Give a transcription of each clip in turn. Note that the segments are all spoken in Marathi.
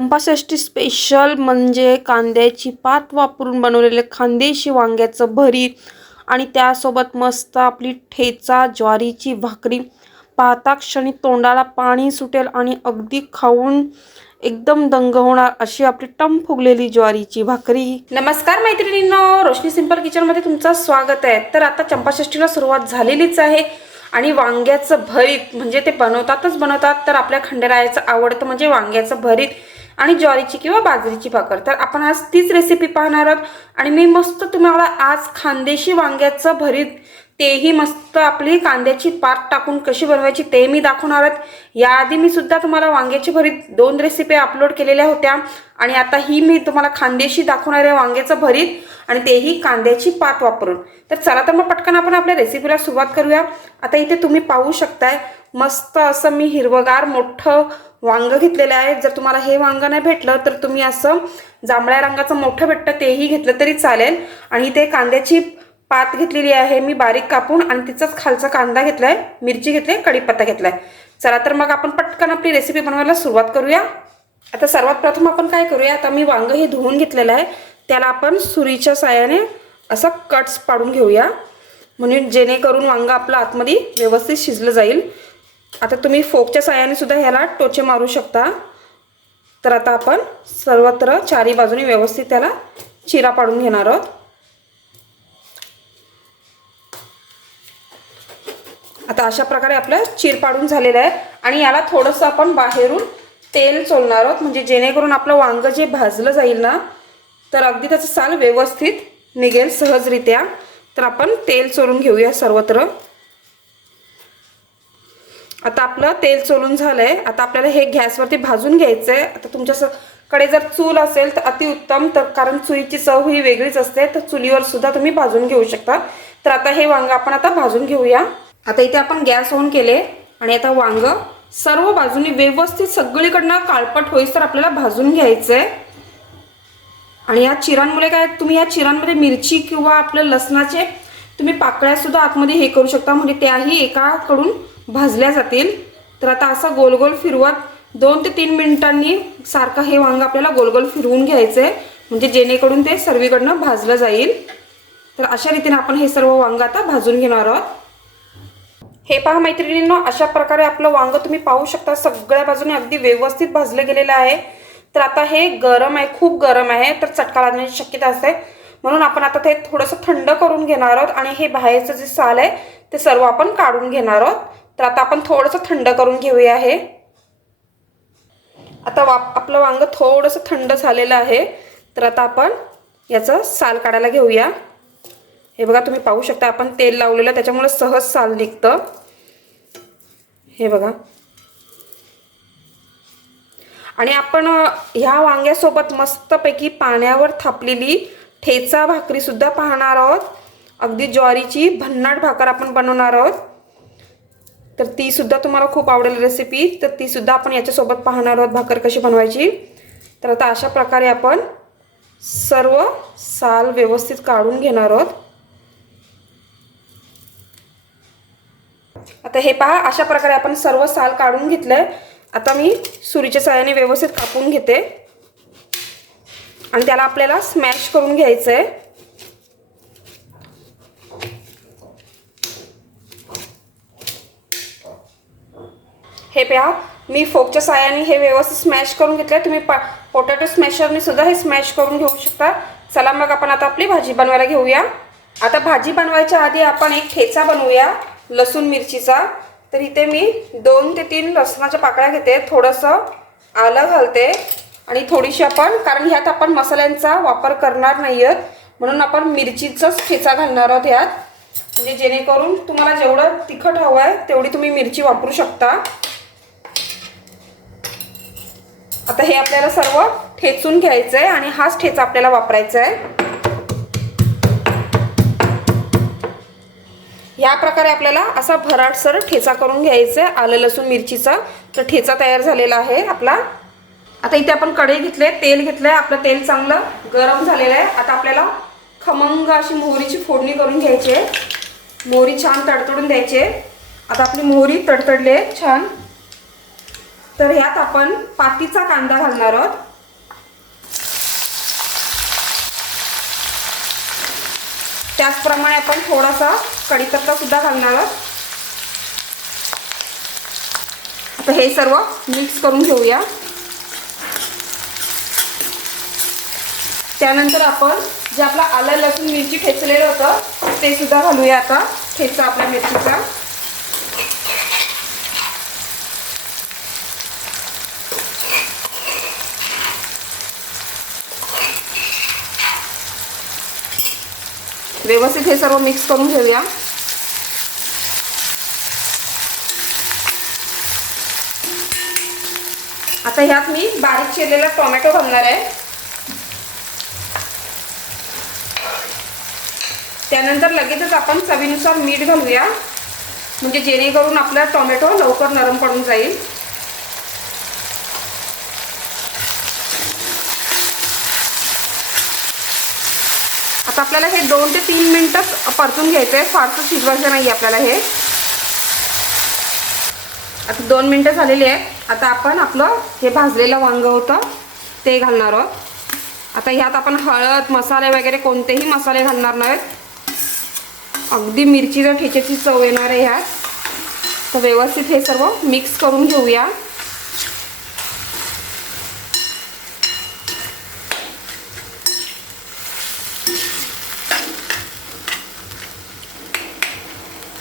चंपाषष्ठी स्पेशल म्हणजे कांद्याची पात वापरून बनवलेले खांदेशी वांग्याचं भरीत. आणि त्यासोबत मस्त आपली ठेचा ज्वारीची भाकरी. पाहता क्षणी तोंडाला पाणी सुटेल आणि अगदी खाऊन एकदम दंग होणार अशी आपली टम फुगलेली ज्वारीची भाकरी. नमस्कार मैत्रिणींनो रोशनी सिंपल किचनमध्ये तुमचं स्वागत आहे. तर आता चंपाषष्ठीला सुरुवात झालेलीच आहे आणि वांग्याचं भरीत म्हणजे ते बनवतातच बनवतात. तर आपल्या खंडेरायाचं आवडतं म्हणजे वांग्याचं भरीत. आणि ज्वारीची किंवा बाजरीची भाकर. तर आपण आज तीच रेसिपी पाहणार आहोत. आणि मी मस्त तुम्हाला आज खानदेशी वांग्याचं भरीत तेही मस्त आपली कांद्याची पात टाकून कशी बनवायची ते मी दाखवणार आहेत. याआधी मी सुद्धा तुम्हाला वांग्याची भरीत दोन रेसिपी अपलोड केलेल्या होत्या. आणि आता ही मी तुम्हाला खानदेशी दाखवणार आहे वांग्याचं भरीत आणि तेही कांद्याची पात वापरून. तर चला तर मग पटकन आपण आपल्या रेसिपीला सुरुवात करूया. आता इथे तुम्ही पाहू शकताय मस्त असं मी हिरवगार मोठं वांगं घेतलेलं आहे जर तुम्हाला हे वांग नाही भेटलं तर तुम्ही असं जांभळ्या रंगाचं मोठं भेटतं तेही घेतलं तरी चालेल. आणि ते कांद्याची पात घेतलेली आहे. मी बारीक कापून आणि तिचाच खालचा कांदा घेतलाय. मिरची घेतली कढीपत्ता घेतलाय. चला तर मग आपण पटकन आपली रेसिपी बनवायला सुरुवात करूया. आता सर्वात प्रथम आपण काय करूया आता मी वांगं हे धुवून घेतलेलं आहे. त्याला आपण सुरीच्या साह्याने असं कट्स पाडून घेऊया. म्हणजे जेणेकरून वांग आपलं आतमध्ये व्यवस्थित शिजलं जाईल. आता तुम्ही फोकच्या साह्याने सुद्धा ह्याला टोचे मारू शकता. तर आता आपण सर्वत्र चारी बाजूने व्यवस्थित त्याला चिरा पाडून घेणार आहोत. आता अशा प्रकारे आपलं चीर पाडून झालेलं आहे. आणि याला थोडंसं आपण बाहेरून तेल चोलणार आहोत. म्हणजे जेणेकरून आपलं वांग जे भाजलं जाईल ना तर अगदी त्याचं साल व्यवस्थित निघेल सहजरित्या. तर आपण तेल चोरून घेऊया सर्वत्र. आता आपलं तेल चोलून झालंय. आता आपल्याला हे गॅसवरती भाजून घ्यायचं आहे आता तुमच्याकडे जर चूल असेल तर अतिउत्तम तर कारण चुलीची चव ही वेगळीच असते. तर चुलीवर सुद्धा तुम्ही भाजून घेऊ शकता. तर आता हे वांग आपण आता भाजून घेऊया. आता इथे आपण गॅस ऑन केले आणि आता वांग सर्व बाजूनी व्यवस्थित सगळीकडनं काळपट होईस तर आपल्याला भाजून घ्यायचं आहे आणि या चिरांमुळे काय तुम्ही या चिरांमध्ये मिरची किंवा आपलं लसणाचे तुम्ही पाकळ्या सुद्धा आतमध्ये हे करू शकता. म्हणजे त्याही एकाकडून भाजल्या जातील. तर आता असं गोल गोल फिरवत दोन ते तीन मिनिटांनी सारखं हे वांग आपल्याला गोल गोल फिरवून घ्यायचं आहे म्हणजे जेणेकरून ते सर्वीकडनं भाजलं जाईल. तर अशा रीतीने आपण हे सर्व वांग आता भाजून घेणार आहोत. हे पहा मैत्रिणींनो अशा प्रकारे आपलं वांग तुम्ही पाहू शकता. सगळ्या बाजूने अगदी व्यवस्थित भाजलं गेलेलं आहे. तर आता हे गरम आहे खूप गरम आहे. तर चटका लागण्याची शक्यता असते. म्हणून आपण आता ते थोडंसं थंड करून घेणार आहोत. आणि हे बाहेरचं जे साल आहे ते सर्व आपण काढून घेणार आहोत. तर आता आपण थोडंसं थंड करून घेऊया आहे आता वा आपलं वांग थोडंसं थंड झालेलं आहे. तर आता आपण याचं साल काढायला घेऊया. हे बघा तुम्ही पाहू शकता आपण तेल लावलेलं त्याच्यामुळे सहज साल निघतं. हे बघा. आणि आपण ह्या वांग्यासोबत मस्तपैकी पाण्यावर थापलेली ठेचा भाकरीसुद्धा पाहणार आहोत. अगदी ज्वारीची भन्नाट भाकर आपण बनवणार आहोत. तर ती सुद्धा तुम्हाला खूप आवडेल रेसिपी तर ती सुद्धा आपण याच्यासोबत पाहणार आहोत भाकर कशी बनवायची. तर आता अशा प्रकारे आपण सर्व साल व्यवस्थित काढून घेणार आहोत. आता हे पहा अशा प्रकारे आपण सर्व साल काढून घेतलंय. आता मी सुरीच्या साह्याने व्यवस्थित कापून घेते. आणि त्याला आपल्याला स्मॅश करून घ्यायचं आहे हे पहा मी फोकच्या साह्याने हे व्यवस्थित स्मॅश करून घेतलं तुम्ही पा पोटॅटो स्मॅशरने सुद्धा हे स्मॅश करून घेऊ शकता. चला मग आपण आता आपली भाजी बनवायला घेऊया. आता भाजी बनवायच्या आधी आपण एक ठेचा बनवूया लसूण मिरचीचा. तर इथे मी दोन ते तीन लसणाच्या पाकळ्या घेते. थोडंसं आलं घालते आणि थोडीशी आपण कारण ह्यात आपण मसाल्यांचा वापर करणार नाही आहोत म्हणून आपण मिरचीचाच ठेचा घालणार आहोत ह्यात. म्हणजे जेणेकरून तुम्हाला जेवढं तिखट हवं आहे तेवढी तुम्ही मिरची वापरू शकता. आता हे आपल्याला सर्व ठेचून घ्यायचं आहे आणि हाच ठेचा आपल्याला वापरायचा आहे या प्रकारे आपल्याला असा भराटसर ठेचा करून घ्यायचा आहे आलं लसूण मिरचीचा तर ठेचा तयार झालेला आहे आपला. आता इथे आपण कढई घेतले तेल घेतलंय. आपलं तेल चांगलं गरम झालेलं आहे. आता आपल्याला खमंग अशी मोहरीची फोडणी करून घ्यायची आहे. मोहरी छान तडतडून द्यायची आहे. आता आपली मोहरी तडतडली आहे छान. तर ह्यात आपण पातीचा कांदा घालणार आहोत. त्याचप्रमाणे आपण थोडासा कढीपत्ता सुद्धा घालणार आहोत. आता हे सर्व मिक्स करून घेऊया. त्यानंतर आपण जे आपलं आलं लसूण मिरची ठेचलेलं होतं ते सुद्धा घालूया आता ठेचा आपल्या मिरचीचा. व्यवस्थित हे सर्व मिक्स करून घेऊया. आता ह्यात मी बारीक चिरलेला टोमॅटो घालणार आहे. त्यानंतर लगेचच आपण चवीनुसार मीठ घालूया. म्हणजे जेणेकरून आपला टोमॅटो लवकर नरम पडून जाईल. आपल्याला हे दोन ते तीन मिनटं परतून घ्यायचं आहे. फारसं शिजवायचं नाही आपल्याला हे. आता दोन मिनटं झालेली आहेत आता आपण आपलं हे भाजलेलं वांग होतं ते घालणार आहोत. आता ह्यात आपण हळद मसाले वगैरे कोणतेही मसाले घालणार नाहीत अगदी मिरचीच्या ठेच्याची चव येणार आहे ह्यात. तर व्यवस्थित हे सर्व मिक्स करून घेऊया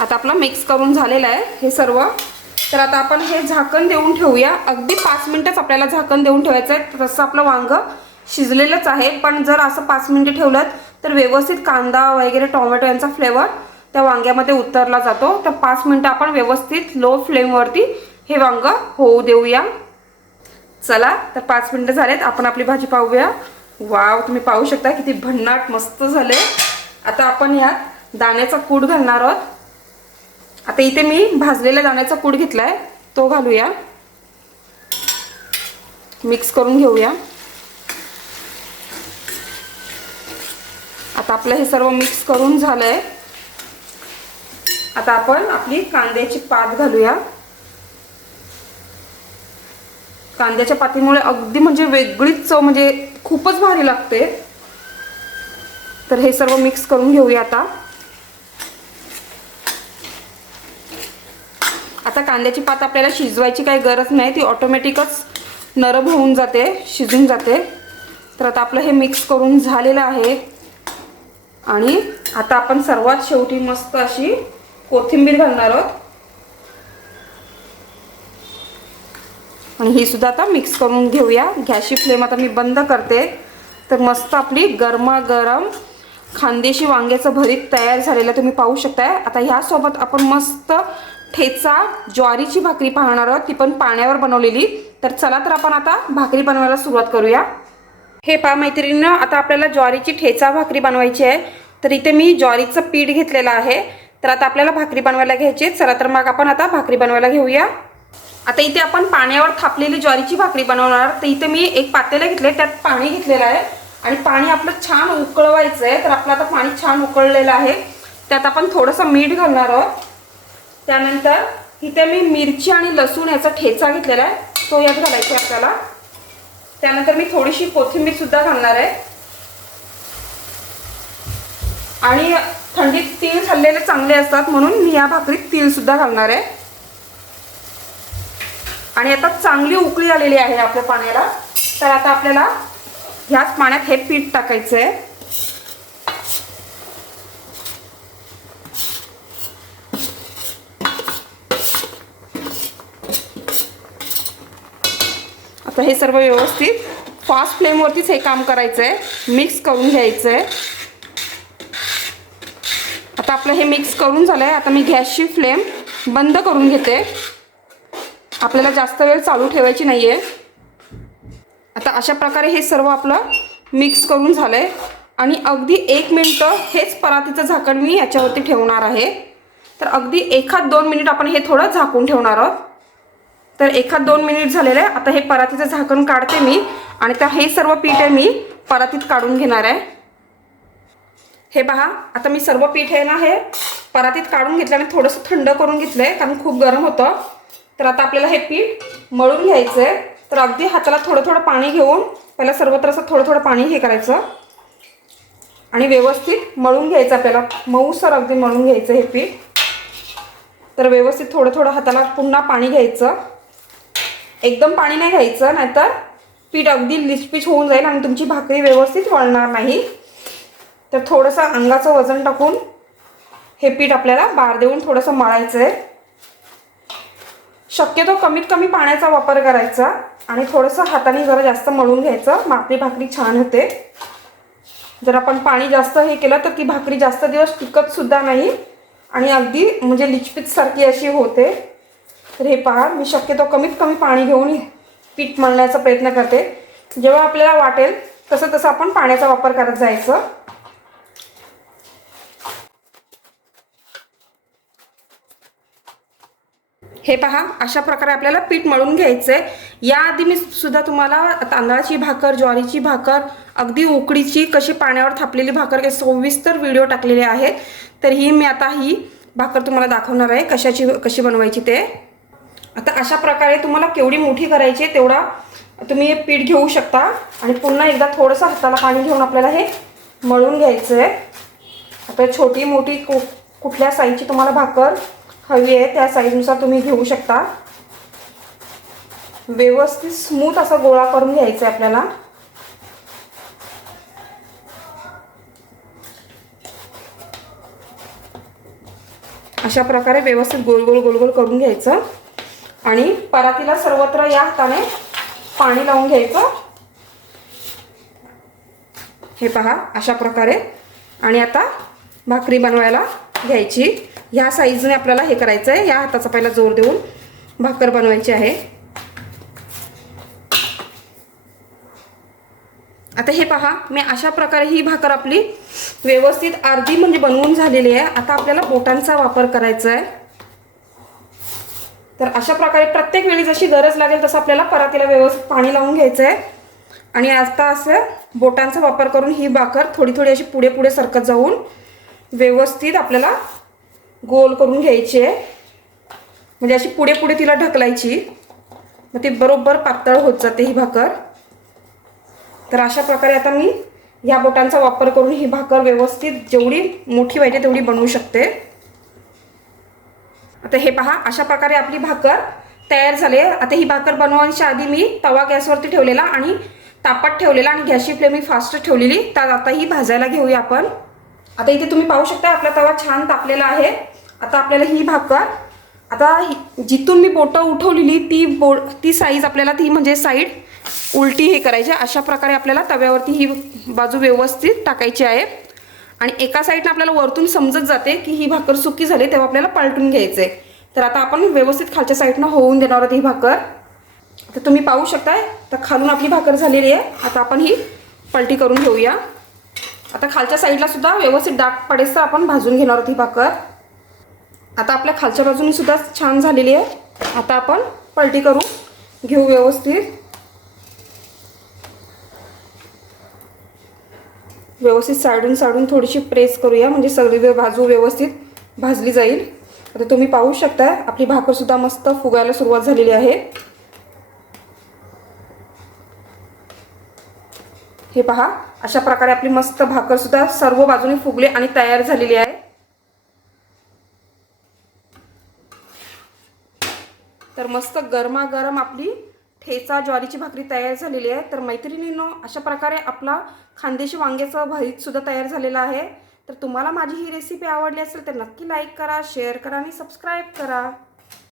आता आपला मिक्स करून झालेलं आहे हे सर्व. तर आता आपण हे झाकण देऊन ठेवूया. अगदी पाच मिनटंच आपल्याला झाकण देऊन ठेवायचं आहे. तसं आपलं वांग शिजलेलंच आहे. पण जर असं पाच मिनटं ठेवलं तर व्यवस्थित कांदा वगैरे टोमॅटो यांचा फ्लेवर त्या वांग्यामध्ये उतरला जातो. तर पाच मिनटं आपण व्यवस्थित लो फ्लेमवरती हे वांग होऊ देऊया. चला तर पाच मिनटं झालेत. आपण आपली भाजी पाहूया. वाव तुम्ही पाहू शकता किती भन्नाट मस्त झाले. आता आपण यात दाण्याचा कूट घालणार आहोत. आता इथे मी भाजलेल्या दाण्याचा पूड घेतलाय तो घालूया. मिक्स करून घेऊया. आता आपलं हे सर्व मिक्स करून झालंय. आता आपण आपली कांद्याची पात घालूया. कांद्याच्या पातीमुळे अगदी म्हणजे वेगळीच चव म्हणजे खूपच भारी लागते. तर हे सर्व मिक्स करून घेऊया आता. आता कांद्याची पात आपल्याला शिजवायची काही गरज नाही ती ऑटोमॅटिकच नरम होऊन जाते शिजून जाते. तर आता आपलं हे मिक्स करून झालेलं आहे. आणि आता आपण सर्वात शेवटी मस्त अशी कोथिंबीर घालणार आहोत. आणि ही सुद्धा आता मिक्स करून घेऊया. गॅसची फ्लेम आता मी बंद करते. तर मस्त आपली गरमागरम खानदेशी वांग्याचं भरीत तयार झालेलं तुम्ही पाहू शकताय. आता ह्यासोबत आपण मस्त ठेचा ज्वारीची भाकरी पाहणार आहोत. ती पण पाण्यावर बनवलेली. तर चला तर आपण आता भाकरी बनवायला सुरुवात करूया. हे पा मैत्रिणीनं आता आपल्याला ज्वारीची ठेचा भाकरी बनवायची आहे. तर इथे मी ज्वारीचं पीठ घेतलेलं आहे. तर आता आपल्याला भाकरी बनवायला घ्यायची आहे. चला तर मग आपण आता भाकरी बनवायला घेऊया. आता इथे आपण पाण्यावर थापलेली ज्वारीची भाकरी बनवणार. तर इथे मी एक पातेलं घेतले त्यात पाणी घेतलेलं आहे. आणि पाणी आपलं छान उकळवायचं आहे तर आपलं आता पाणी छान उकळलेलं आहे. त्यात आपण थोडंसं मीठ घालणार आहोत. त्यानंतर इथे मी मिरची आणि लसूण याचा ठेचा घेतलेला आहे. तो यात घालायचा आहे आपल्याला. त्यानंतर मी थोडीशी कोथिंबीर सुद्धा घालणार आहे. आणि थंडीत तीळ खाल्लेले चांगले असतात म्हणून मी या भाकरीत तीळ सुद्धा घालणार आहे. आणि आता चांगली उकळी आलेली आहे आपल्या पाण्याला. तर आता आपल्याला ह्याच पाण्यात हे पीठ टाकायचं आहे तर हे सर्व व्यवस्थित फास्ट फ्लेमवरतीच हे काम करायचं आहे मिक्स करून घ्यायचं आहे आता आपलं हे मिक्स करून झालं आहे आता मी गॅसची फ्लेम बंद करून घेते. आपल्याला जास्त वेळ चालू ठेवायची नाही आहे आता अशा प्रकारे हे सर्व आपलं मिक्स करून झालं आहे आणि अगदी एक मिनटं हेच परातीचं झाकण मी याच्यावरती ठेवणार आहे. तर अगदी एखाद दोन मिनिट आपण हे थोडं झाकून ठेवणार आहोत. तर एखाद दोन मिनिट झालेलं आहे. आता हे परातीचं झाकण काढते मी. आणि त्या हे सर्व पीठ आहे मी परातीत काढून घेणार आहे. हे पहा आता मी सर्व पीठ आहे ना हे परातीत काढून घेतलं आणि थोडंसं थंड करून घेतलं आहे कारण खूप गरम होतं. तर आता आपल्याला हे पीठ मळून घ्यायचं आहे तर अगदी हाताला थोडं थोडं पाणी घेऊन पहिला सर्वत्र असं थोडं थोडं पाणी हे करायचं. आणि व्यवस्थित मळून घ्यायचं आपल्याला. मऊसर अगदी मळून घ्यायचं हे पीठ. तर व्यवस्थित थोडं थोडं हाताला पुन्हा पाणी घ्यायचं. एकदम पाणी नाही घ्यायचं नाहीतर पीठ अगदी लिचपीच होऊन जाईल आणि तुमची भाकरी व्यवस्थित वळणार नाही. तर थोडंसं अंगाचं वजन टाकून हे पीठ आपल्याला बार देऊन थोडंसं मळायचं आहे शक्यतो कमीत कमी पाण्याचा वापर करायचा आणि थोडंसं हाताने जरा जास्त मळून घ्यायचं. मग आपली भाकरी छान होते. जर आपण पाणी जास्त हे केलं तर ती भाकरी जास्त दिवस टिकतसुद्धा नाही आणि अगदी म्हणजे लिचपीत सारखी अशी होते. तर हे पहा मी शक्यतो कमीत कमी पाणी घेऊन पीठ मळण्याचा प्रयत्न करते. जेव्हा आपल्याला वाटेल तसं तसं आपण पाण्याचा वापर करत जायचं. हे पहा अशा प्रकारे आपल्याला पीठ मळून घ्यायचं आहे याआधी मी सुद्धा तुम्हाला तांदळाची भाकर ज्वारीची भाकर अगदी उकडीची कशी पाण्यावर थापलेली भाकर हे सविस्तर व्हिडिओ टाकलेले आहेत. तर ही मी आता ही भाकर तुम्हाला दाखवणार आहे कशाची कशी बनवायची ते. आता अशा प्रकारे तुम्हाला केवढी मोठी करायची आहे तेवढा तुम्ही हे पीठ घेऊ शकता. आणि पुन्हा एकदा थोडंसं हाताला पाणी घेऊन आपल्याला हे मळून घ्यायचं आहे आता छोटी मोठी कु कुठल्या साईजची तुम्हाला भाकर हवी आहे त्या साईजनुसार तुम्ही घेऊ शकता. व्यवस्थित स्मूथ असा गोळा करून घ्यायचा आहे आपल्याला. अशा प्रकारे व्यवस्थित गोल गोल गोल गोल करून घ्यायचं. आणि परातीला सर्वत्र या हाताने पाणी लावून घ्यायचं. हे पहा अशा प्रकारे. आणि आता भाकरी बनवायला घ्यायची. ह्या साईजने आपल्याला हे करायचं आहे या हाताचा पहिला जोर देऊन भाकर बनवायची आहे. आता हे पहा मी अशा प्रकारे ही भाकर आपली व्यवस्थित अर्धी म्हणजे बनवून झालेली आहे. आता आपल्याला बोटांचा वापर करायचा आहे तर अशा प्रकारे प्रत्येक वेळी जशी गरज लागेल तसं आपल्याला परातीला व्यवस्थित पाणी लावून घ्यायचं आहे आणि आता असं बोटांचा वापर करून ही भाकर थोडी थोडी अशी पुढे पुढे सरकत जाऊन व्यवस्थित आपल्याला गोल करून घ्यायची आहे. म्हणजे अशी पुढे पुढे तिला ढकलायची. मग ती बरोबर पातळ होत जाते ही भाकर. तर अशा प्रकारे आता मी ह्या बोटांचा वापर करून ही भाकर व्यवस्थित जेवढी मोठी पाहिजे तेवढी बनवू शकते. आता हे पहा अशा प्रकारे आपली भाकर तयार झाली आहे. आता ही भाकर बनवण्याच्या आधी मी तवा गॅसवरती ठेवलेला आणि तापत ठेवलेला आणि गॅसची फ्लेम मी फास्ट ठेवलेली. तर आता ही भाजायला घेऊया आपण. आता इथे तुम्ही पाहू शकता आपला तवा छान तापलेला आहे. आता आपल्याला ही भाकर आता ही- जिथून मी बोटं उठवलेली ती बो ती साईज आपल्याला ती म्हणजे साईड उलटी हे करायची अशा प्रकारे आपल्याला तव्यावरती ही बाजू व्यवस्थित टाकायची आहे. आणि एका साईडनं आपल्याला वरतून समजत जाते की ही भाकर सुकी झाली तेव्हा आपल्याला पलटून घ्यायचं आहे तर आता आपण व्यवस्थित खालच्या साईडनं होऊन देणार आहोत ही भाकर. तर तुम्ही पाहू शकताय तर खालून आपली भाकर झालेली आहे. आता आपण ही पलटी करून घेऊया. आता खालच्या साईडला सुद्धा व्यवस्थित डाग पडेस तर आपण भाजून घेणार आहोत ही भाकर. आता आपल्या खालच्या बाजूने सुद्धा छान झालेली आहे. आता आपण पलटी करून घेऊ व्यवस्थित. व्यवस्थित साडून साडून थोडीशी प्रेस करूया म्हणजे सगळी भाजू व्यवस्थित भाजली जाईल. आता तुम्ही पाहू शकता आपली भाकरसुद्धा मस्त फुगायला सुरुवात झालेली आहे. हे पहा अशा प्रकारे आपली मस्त भाकरसुद्धा सर्व बाजूने फुगले आणि तयार झालेली आहे. तर मस्त गरमागरम आपली ठेचा ज्वारीची भाकरी तयार झालेली आहे. तर मैत्रिणींनो अशा प्रकारे आपला खानदेशी वांग्याचा भरीतसुद्धा तयार झालेला आहे. तर तुम्हाला माझी ही रेसिपी आवडली असेल तर नक्की लाईक करा शेअर करा आणि सबस्क्राईब करा.